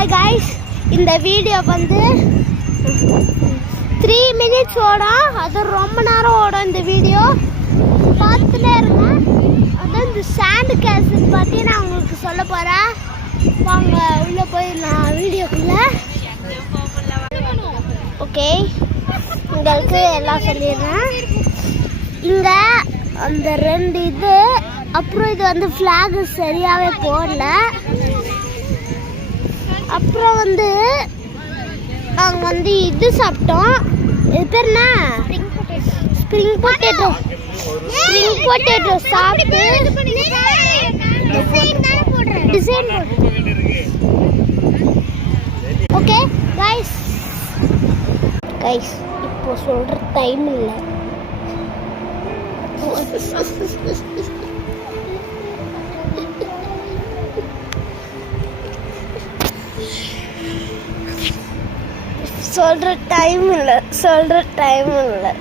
Hi guys, இந்த video வந்து 3 minutes ஓடும். அது ரொம்ப நேரம் ஓடும். இந்த வீடியோ பார்த்துட்டே இருங்க. அதான் இந்த சாண்ட் கேசல் பற்றி நான் உங்களுக்கு சொல்ல போகிறேன். வாங்க உள்ளே போயிடலாம் வீடியோக்குள்ள. ஓகே, உங்களுக்கு எல்லாம் சொல்லிடுறேன். இங்கே அந்த 2 இது, அப்புறம் இது வந்து ஃப்ளாக் சரியாகவே போடல. அப்புறம் வந்து நாங்கள் வந்து இது சாப்பிட்டோம். இது பேர் என்ன? ஸ்ப்ரிங் பொட்டேட்டோ சாப்பிட்டு டிசைன் ஓகே கைஸ், இப்போ சொல்கிற டைம் இல்லை. சொல்கிற டைம் இல்லை.